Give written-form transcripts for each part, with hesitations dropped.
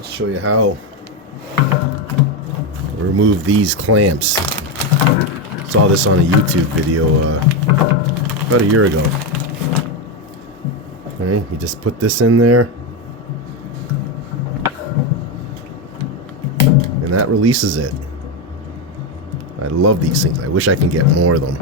Let's show you how to remove these clamps. Saw this on a YouTube video about a year ago. Okay, you just put this in there, and that releases it. I love these things. I wish I can get more of them.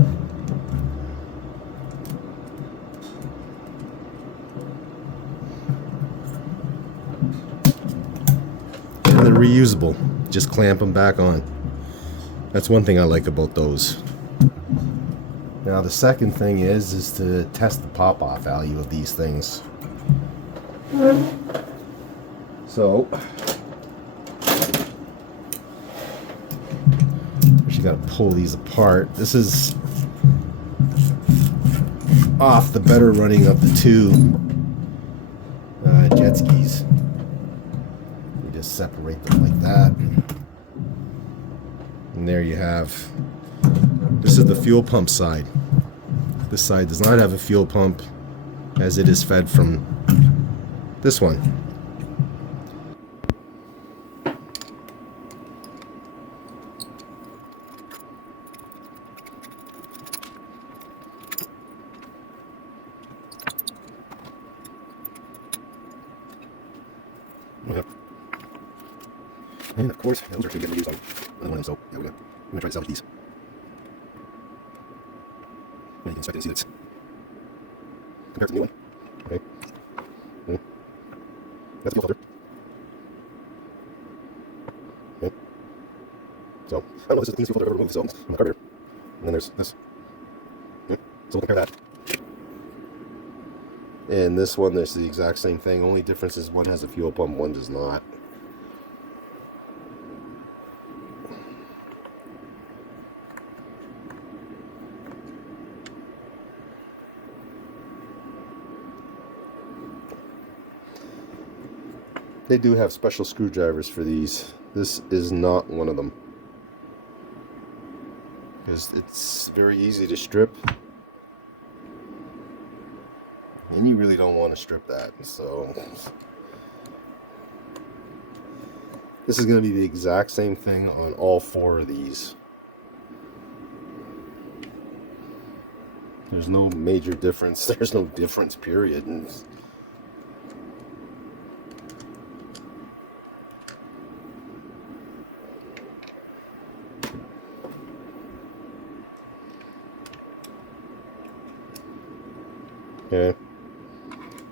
And they're reusable. Just clamp them back on. That's one thing I like about those. Now the second thing is to test the pop-off value of these things. So you got to pull these apart. This is off the better running of the two jet skis. You just separate them like that, and there you have. This is the fuel pump side. This side does not have a fuel pump, as it is fed from this one. Okay. And of course, those are getting used on another one, so yeah, we're gonna try to salvage these. And you can inspect it and see that it's compared to the new one. Okay. Okay. That's the fuel filter. Okay. So, I don't know, this is the cleanest fuel filter I've ever removed, so on the carburetor. And then there's this. Okay. So we'll compare that. And this one, there's the exact same thing. Only difference is one has a fuel pump, one does not. They do have special screwdrivers for these. This is not one of them, because it's very easy to strip, and you really don't want to strip that. So this is going to be the exact same thing on all four of these. There's no major difference. There's no difference, period. And okay.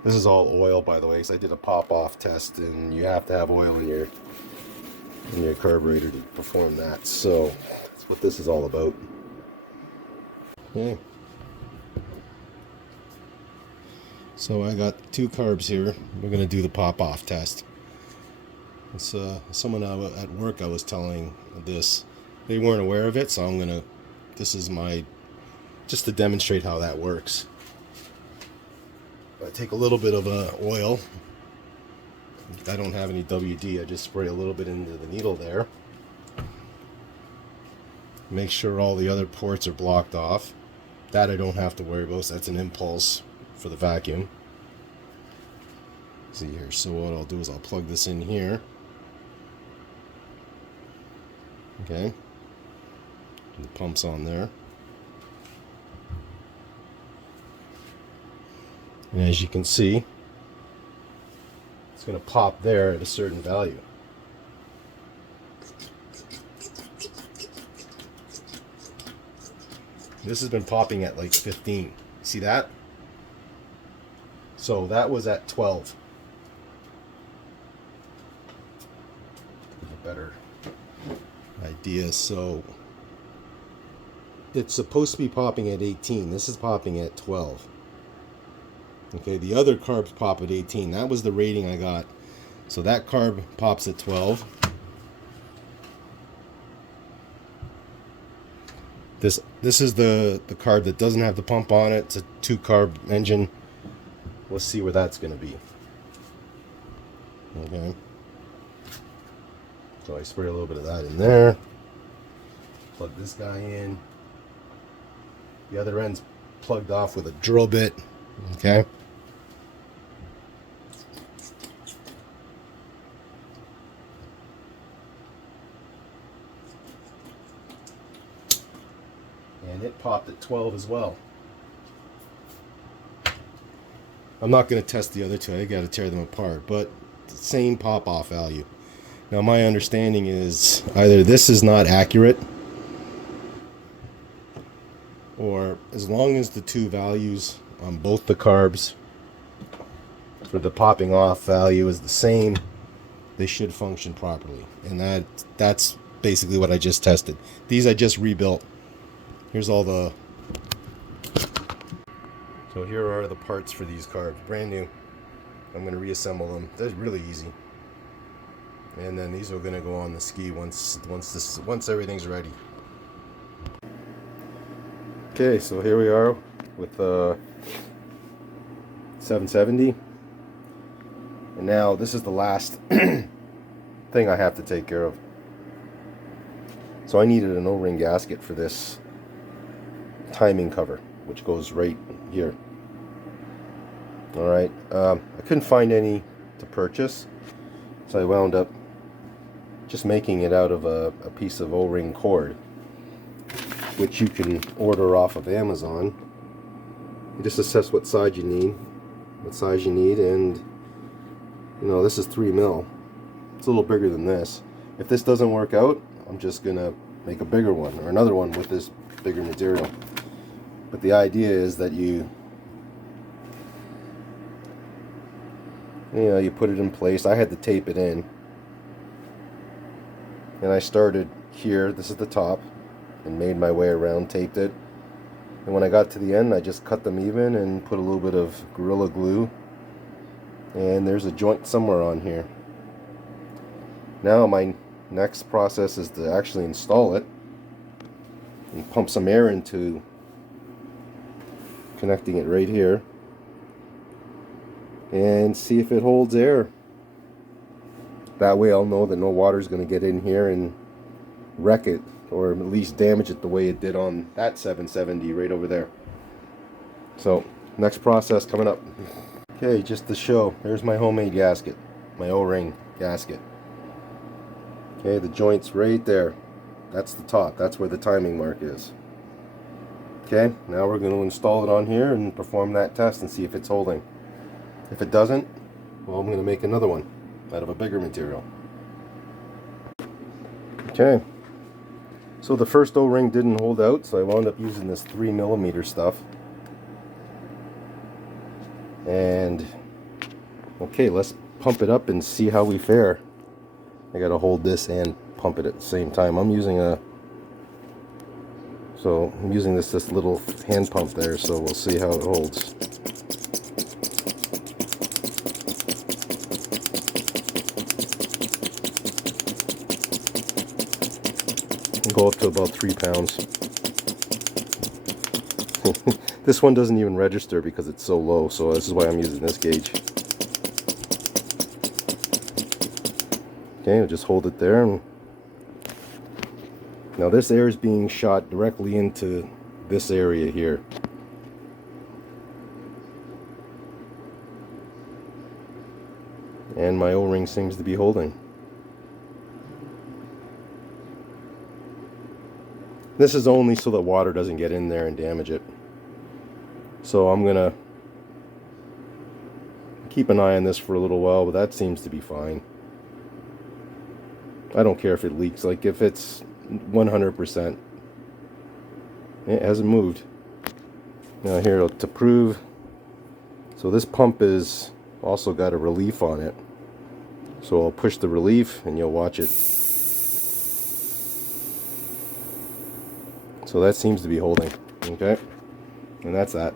This is all oil, by the way, because I did a pop-off test, and you have to have oil in your carburetor to perform that. So that's what this is all about. Okay. So I got two carbs here. We're going to do the pop-off test. It's someone at work I was telling this. They weren't aware of it, so I'm going to, this is my, just to demonstrate how that works. I take a little bit of oil. I don't have any WD. I just spray a little bit into the needle there. Make sure all the other ports are blocked off. That I don't have to worry about. So that's an impulse for the vacuum. See here. So what I'll do is I'll plug this in here. Okay. And the pump's on there. And as you can see, it's going to pop there at a certain value. This has been popping at like 15. See that? So that was at 12. A better idea. So it's supposed to be popping at 18. This is popping at 12. Okay, the other carbs pop at 18. That was the rating I got. So that carb pops at 12. This is the carb that doesn't have the pump on it. It's a 2-carb engine. Let's see where that's going to be. Okay. So I spray a little bit of that in there. Plug this guy in. The other end's plugged off with a drill bit. Okay. and it popped at 12 as well. I'm not going to test the other two. I got to tear them apart, but same pop off value. Now my understanding is either this is not accurate, or as long as the two values on both the carbs for the popping off value is the same, they should function properly. And that's basically what I just tested. These I just rebuilt. Here's all the... So here are the parts for these carbs, brand new. I'm going to reassemble them. That's really easy. And then these are going to go on the ski once everything's ready. Okay, so here we are with 770. And now this is the last thing I have to take care of. So I needed an O-ring gasket for this timing cover, which goes right here. Alright, I couldn't find any to purchase, so I wound up just making it out of a piece of O-ring cord, which you can order off of Amazon. You just assess what size you need, and you know, this is 3 mil. It's a little bigger than this. If this doesn't work out, I'm just gonna make a bigger one or another one with this bigger material. But the idea is that you put it in place. I had to tape it in, and I started here. This is the top, and made my way around, taped it, and when I got to the end, I just cut them even and put a little bit of Gorilla Glue, and there's a joint somewhere on here. Now my next process is to actually install it and pump some air into connecting it right here and see if it holds air. That way I'll know that no water is going to get in here and wreck it, or at least damage it the way it did on that 770 right over there. So next process coming up. Okay, just to show, there's my homemade gasket, my O-ring gasket. Okay, the joint's right there. That's the top. That's where the timing mark is. Okay, now we're going to install it on here and perform that test and see if it's holding. If it doesn't, well, I'm going to make another one out of a bigger material. Okay, so the first O-ring didn't hold out, so I wound up using this 3mm stuff. And okay, let's pump it up and see how we fare. I gotta hold this and pump it at the same time. I'm using this little hand pump there, so we'll see how it holds. Go up to about 3 pounds. This one doesn't even register because it's so low, so this is why I'm using this gauge. Okay, I'll just hold it there. And now this air is being shot directly into this area here. And my O-ring seems to be holding. This is only so that water doesn't get in there and damage it. So I'm gonna keep an eye on this for a little while, but that seems to be fine. I don't care if it leaks. Like, if it's 100%, it hasn't moved. Now here, to prove, so this pump is also got a relief on it. So I'll push the relief and you'll watch it. So that seems to be holding. Okay, and that's that.